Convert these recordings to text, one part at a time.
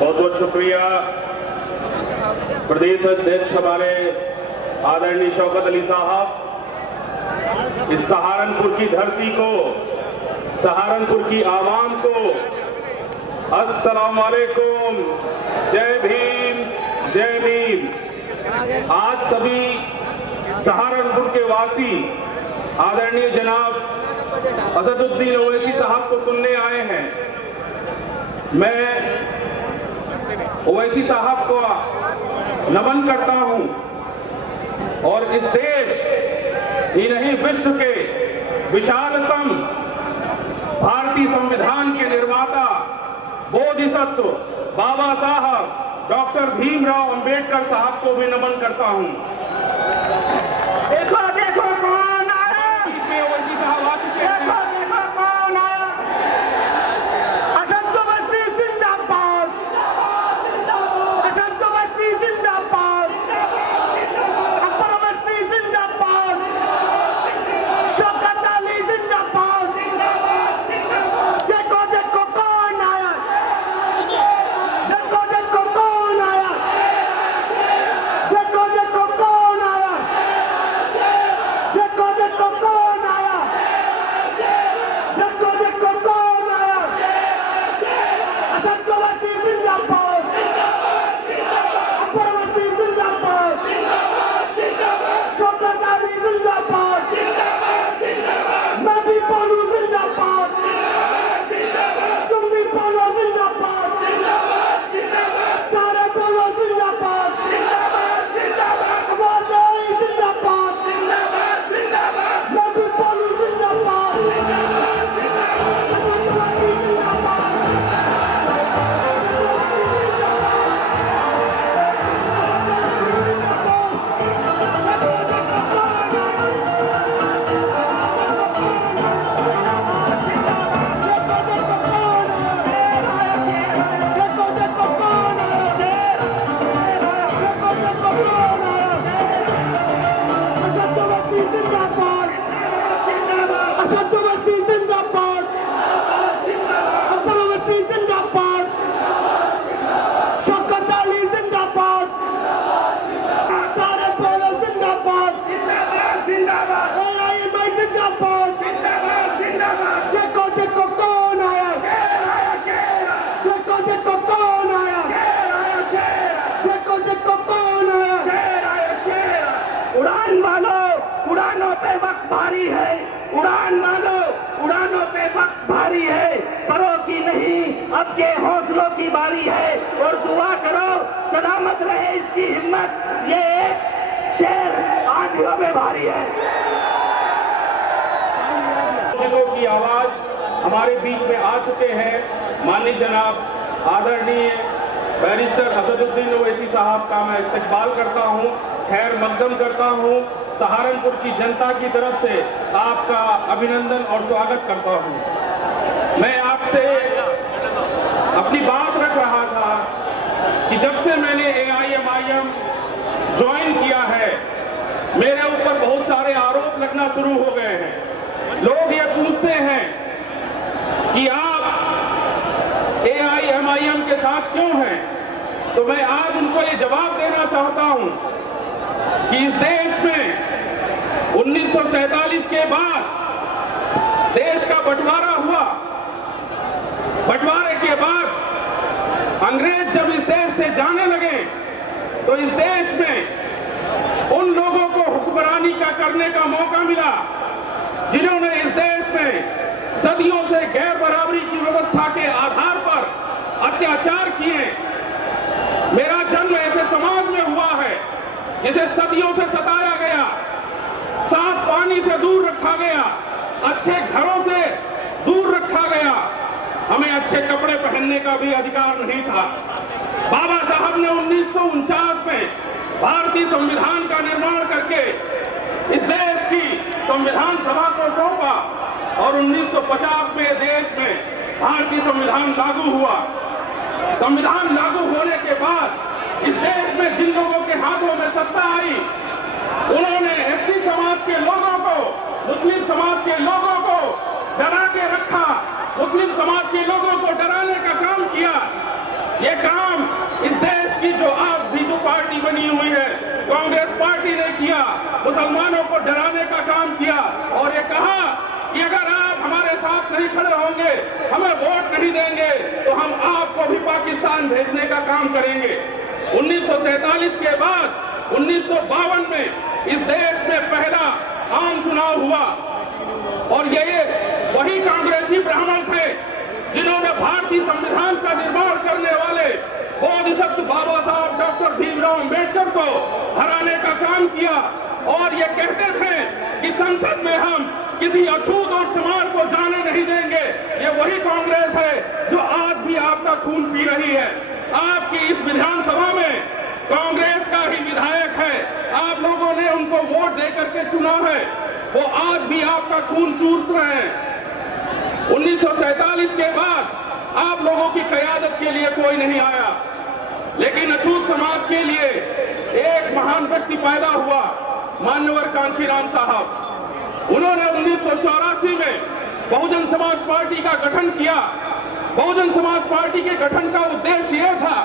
बहुत बहुत शुक्रिया प्रदेश अध्यक्ष हमारे आदरणीय शौकत अली साहब। इस सहारनपुर की धरती को, सहारनपुर की आवाम को अस्सलाम वालेकुम, जय भीम, जय भीम। आज सभी सहारनपुर के वासी आदरणीय जनाब असदुद्दीन ओवैसी साहब को सुनने आए हैं। मैं ओवैसी साहब को नमन करता हूं और इस देश ही नहीं विश्व के विशालतम भारतीय संविधान के निर्माता बोधिसत्व बाबा साहब डॉक्टर भीमराव अंबेडकर साहब को भी नमन करता हूं। देखो देखो कौन आया, इसमें ओवैसी साहब आ चुके हैं। देखो देखो कौन आया। असद ओवैसी जिंदाबाद, असद ओवैसी जिंदाबाद, अकबर ओवैसी जिंदाबाद, शौकत अली जिंदाबाद। देखो देखो कौन आया, देखो देखो कौन आया, देखो देखो कौन आया, देखो देखो कौन आया, देखो देखो कौन आया। असद ओवैसी जिंदाबाद, अकबर ओवैसी जिंदाबाद, शौकत अली जिंदाबाद, मैं भी बोलूं जिंदाबाद, तुम भी बोलो जिंदाबाद, सारे बोलो जिंदाबाद, आवाज आई जिंदाबाद, मैं भी बोलूं जिंदाबाद, असद ओवैसी जिंदाबाद। देखो देखो कौन आया, देखो देखो कौन आया। असद ओवैसी जिंदाबाद, असद ओवैसी जिंदाबाद, अकबर ओवैसी जिंदाबाद, शौकत अली जिंदाबाद, सारे बोलो जिंदाबाद, AIMI जिंदाबाद। देखो देखो कौन आया, देखो देखो कौन आया, देखो देखो कौन आया। उड़ान मानो, उड़ानों पे वक्त भारी है, उड़ान मानो, उड़ानों पे वक्त भारी है। परों की नहीं, अब के हौसलों की बारी है और दुआ करो सलामत रहे इसकी हिम्मत। ये एक शेर आंधियों में भारी है। मुर्शिदों की आवाज हमारे बीच में आ चुके हैं। माननीय जनाब आदरणीय बैरिस्टर असदुद्दीन ओवैसी साहब का मैं इस्तकबाल करता हूं, खैर मकदम करता हूं। सहारनपुर की जनता की तरफ से आपका अभिनंदन और स्वागत करता हूं। मैं आपसे अपनी बात रख रहा था कि जब से मैंने AIMIM ज्वाइन किया है, मेरे ऊपर बहुत सारे आरोप लगना शुरू हो गए हैं। लोग ये पूछते हैं कि आप AIMIM के साथ क्यों हैं? तो मैं आज उनको ये जवाब देना चाहता हूं कि इस देश में 1947 के बाद देश का बंटवारा हुआ। बंटवारे के बाद अंग्रेज जब इस देश से जाने लगे तो इस देश में उन लोगों को हुक्मरानी का करने का मौका मिला जिन्होंने इस देश में सदियों से गैर बराबरी की व्यवस्था के आधार पर अत्याचार किए। मेरा जन्म ऐसे समाज में हुआ है जिसे सदियों से सताया गया, साफ पानी से दूर रखा गया, अच्छे घरों से दूर रखा गया, हमें अच्छे कपड़े पहनने का भी अधिकार नहीं था। बाबा साहब ने 1949 में भारतीय संविधान का निर्माण करके इस देश की संविधान सभा को सौंपा और 1950 में देश में भारतीय संविधान लागू हुआ। संविधान लागू होने के बाद इस देश में जिन लोगों के हाथों में सत्ता आई, उन्होंने SC समाज के लोगों को, मुस्लिम समाज के लोगों को डरा के रखा, मुस्लिम समाज के लोगों को डराने का काम किया। ये काम इस देश की जो आज भी जो पार्टी बनी हुई है कांग्रेस पार्टी ने किया, मुसलमानों को डराने का काम किया और ये कहा कि अगर आप हमारे साथ नहीं खड़े होंगे, हमें वोट नहीं देंगे, तो हम आपको भी पाकिस्तान भेजने का काम करेंगे। 1947 के बाद 1952 में इस देश में पहला आम चुनाव हुआ और ये वही कांग्रेसी ब्राह्मण थे जिन्होंने भारतीय संविधान का निर्माण करने वाले बोधिसत्व बाबा साहब डॉक्टर भीमराव अंबेडकर को हराने का काम किया और ये कहते थे कि संसद में हम किसी अछूत और चमार को जाने नहीं देंगे। ये वही कांग्रेस है जो आज भी आपका खून पी रही है। आपकी इस विधानसभा में कांग्रेस का ही विधायक है, आप लोगों ने उनको वोट दे करके चुना है, वो आज भी आपका खून चूस रहे हैं। 1947 के बाद आप लोगों की क़यादत के लिए कोई नहीं आया, लेकिन अछूत समाज के लिए एक महान व्यक्ति पैदा हुआ, मान्यवर कांशीराम साहब। उन्होंने 1984 में बहुजन समाज पार्टी का गठन किया। बहुजन समाज पार्टी के गठन का उद्देश्य यह था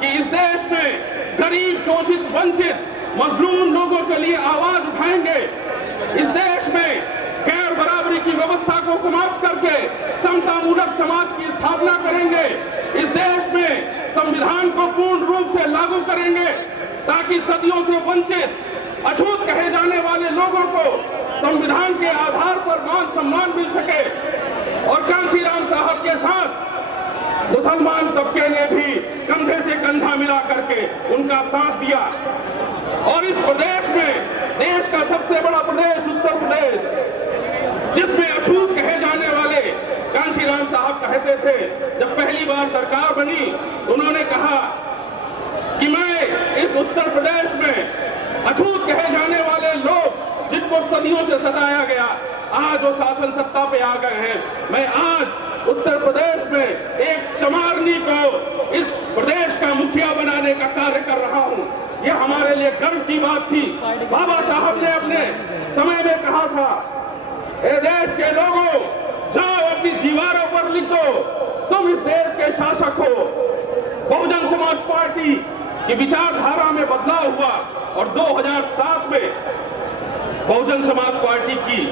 कि इस देश में गरीब, शोषित, वंचित, मजलूम लोगों के लिए आवाज उठाएंगे। इस देश में गैर बराबरी की व्यवस्था को समाप्त करके समतामूलक समाज की स्थापना करेंगे। इस देश में संविधान को पूर्ण रूप से लागू करेंगे ताकि सदियों से वंचित, अछूत कहे जाने वाले लोगों को संविधान के आधार पर मान सम्मान मिल सके। और कांशीराम साहब के साथ मुसलमान तबके ने भी कंधे से कंधा मिला करके उनका साथ दिया और इस प्रदेश में, देश का सबसे बड़ा प्रदेश उत्तर प्रदेश, जिसमें अछूत कहे जाने वाले कांशीराम साहब कहते थे, जब पहली बार सरकार बनी उन्होंने कहा कि मैं इस उत्तर प्रदेश में अछूत कहे जाने वाले लोग जिनको सदियों से सताया गया, आज वो शासन सत्ता पे आ गए हैं, मैं आज उत्तर प्रदेश में एक चमारनी को इस प्रदेश का मुखिया बनाने का कार्य कर रहा हूं। यह हमारे लिए गर्व की बात थी। बाबा साहब ने अपने समय में कहा था, ए देश के लोगों, जाओ अपनी दीवारों पर लिख दो, तुम इस देश के शासक हो। बहुजन समाज पार्टी की विचारधारा में बदलाव हुआ और 2007 में बहुजन समाज पार्टी की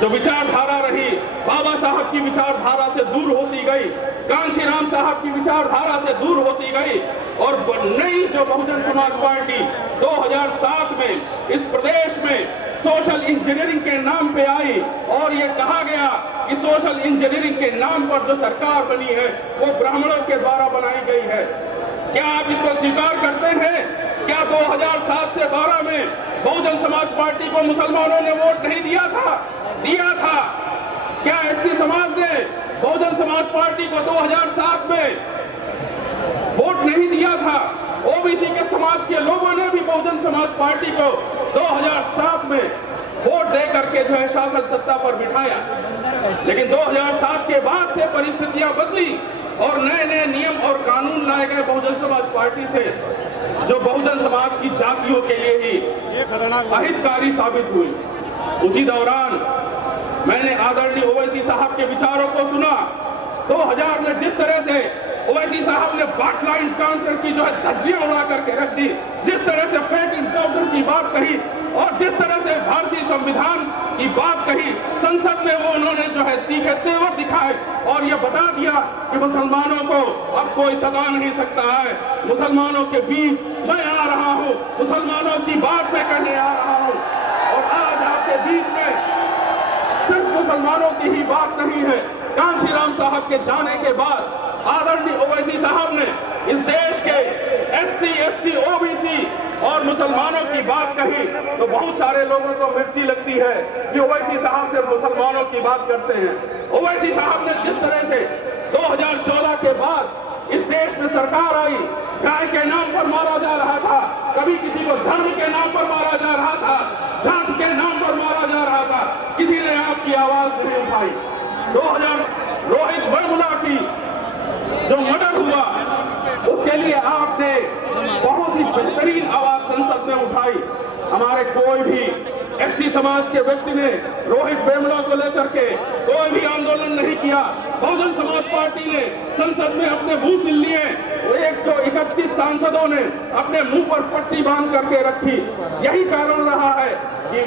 जो विचारधारा रही, बाबा साहब की विचारधारा से दूर होती गई, कांशीराम साहब की विचारधारा से दूर होती गई और नई जो बहुजन समाज पार्टी 2007 में इस प्रदेश में सोशल इंजीनियरिंग के नाम पे आई और ये कहा गया कि सोशल इंजीनियरिंग के नाम पर जो सरकार बनी है वो ब्राह्मणों के द्वारा बनाई गई है। क्या आप इसको स्वीकार करते हैं? क्या 2007 से 12 में बहुजन समाज पार्टी को मुसलमानों ने वोट नहीं दिया था? दिया था। क्या एससी समाज ने बहुजन समाज पार्टी को 2007 में वोट नहीं दिया था? ओबीसी के समाज के लोगों ने भी बहुजन समाज पार्टी को 2007 में वोट दे करके जो है शासन सत्ता पर बिठाया। लेकिन 2007 के बाद से परिस्थितियां बदली और नए नए नियम और कानून लाए गए बहुजन समाज पार्टी से, जो बहुजन समाज की जातियों के लिए ही अहितकारी साबित हुई। उसी दौरान मैंने आदरणीय ओवैसी साहब के विचारों को सुना। 2000 में जिस तरह से ओवैसी साहब ने बाटला इनकाउंटर की जो है धज्जियां उड़ा करके रख दी, जिस तरह से फेक इनकाउंटर की बात कही और जिस तरह से भारतीय संविधान की बात कही, संसद में वो उन्होंने जो है तीखे तेवर दिखाए और ये बता दिया कि मुसलमानों को अब कोई सता नहीं सकता है। मुसलमानों के बीच मैं आ रहा हूँ, मुसलमानों की बात मैं करने आ रहा हूँ। और आज आपके बीच में सिर्फ मुसलमानों की ही बात नहीं है। कांशीराम साहब के जाने के बाद आदरणीय ओवैसी साहब ने इस देश के एससी, एसटी, ओबीसी और मुसलमानों की बात कही तो बहुत सारे लोगों को मिर्ची लगती है कि ओवैसी साहब से मुसलमानों की बात करते हैं। ओवैसी साहब ने जिस तरह से 2014 के बाद इस देश में सरकार आई, गाय के नाम पर मारा जा रहा था, कभी किसी को धर्म के नाम पर मारा जा रहा था, जाति के नाम पर मारा जा रहा था, किसी ने आपकी आवाज नहीं उठाई। 2000 रोहित वर्मुला की जो मर्डर हुआ उसके लिए आपने बहुत ही बेहतरीन आवाज संसद में उठाई। हमारे कोई भी एससी समाज के व्यक्ति ने रोहित वेमुला को लेकर के कोई भी आंदोलन नहीं किया। बहुजन समाज पार्टी ने संसद में अपने मुंह सिल लिए, 131 सांसदों ने अपने मुंह पर पट्टी बांध करके रखी। यही कारण रहा है कि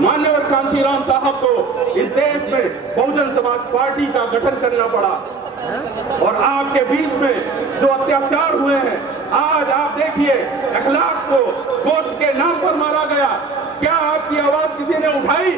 मान्यवर कांशीराम साहब को इस देश में बहुजन समाज पार्टी का गठन करना पड़ा। और आपके बीच में जो अत्याचार हुए हैं, आज आप देखिए अखलाक को गोश्त के नाम पर मारा गया। क्या आपकी आवाज किसी ने उठाई?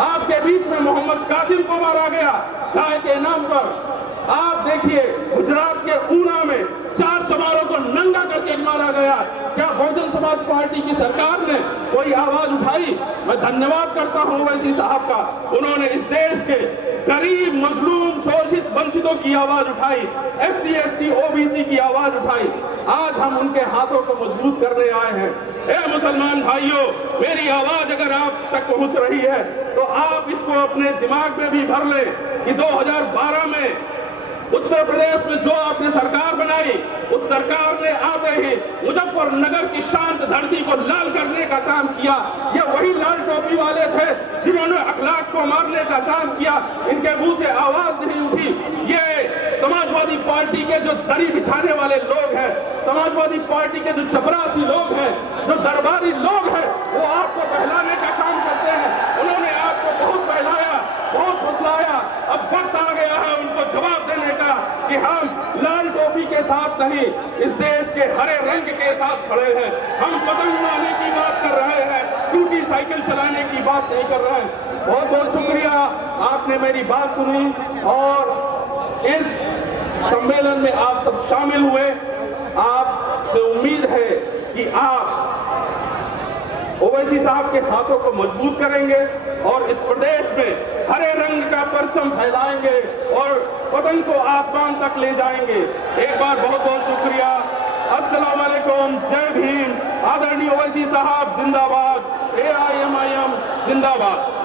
आपके बीच में मोहम्मद कासिम को मारा गया गाय के नाम पर। आप देखिए गुजरात के ऊना में 4 चमारों को नंगा करके मारा गया। क्या बहुजन समाज पार्टी की सरकार ने कोई आवाज उठाई? मैं धन्यवाद करता हूं ओवैसी साहब का, उन्होंने इस देश के गरीब, मजलूम, शोषित, वंचितों की आवाज उठाई, SC ST OBC की आवाज उठाई। आज हम उनके हाथों को मजबूत करने आए हैं। ए मुसलमान भाइयों, मेरी आवाज अगर आप तक पहुंच रही है तो आप इसको अपने दिमाग में भी भर लें कि 2012 में उत्तर प्रदेश में जो आपने सरकार बनाई, उस सरकार ने आते ही मुजफ्फरनगर की शांत धरती को लाल करने का काम किया। ये वही लाल टोपी वाले थे जिन्होंने अखलाक को मारने का काम किया। इनके मुंह से आवाज नहीं उठी। ये समाजवादी पार्टी के जो दरी बिछाने वाले लोग हैं, समाजवादी पार्टी के जो चपरासी लोग हैं, जो दरबारी लोग हैं, वो आपको बहलाने का काम करते हैं। उन्होंने आपको बहुत बहलाया, बहुत फुसलाया। अब वक्त आ गया है उनको जवाब देने का कि हम लाल टोपी के साथ नहीं, इस देश के हरे रंग के साथ खड़े हैं। हम पतंग उड़ाने की बात कर रहे हैं, टूटी साइकिल चलाने की बात नहीं कर रहे हैं। बहुत बहुत शुक्रिया, आपने मेरी बात सुनी और इस सम्मेलन में आप सब शामिल हुए। आपसे उम्मीद है कि आप ओवैसी साहब के हाथों को मजबूत करेंगे और इस प्रदेश में हरे रंग का परचम फैलाएंगे और पतंग को आसमान तक ले जाएंगे। एक बार बहुत बहुत शुक्रिया। अस्सलाम वालेकुम, जय भीम। आदरणीय ओवैसी साहब जिंदाबाद, AIMIM जिंदाबाद।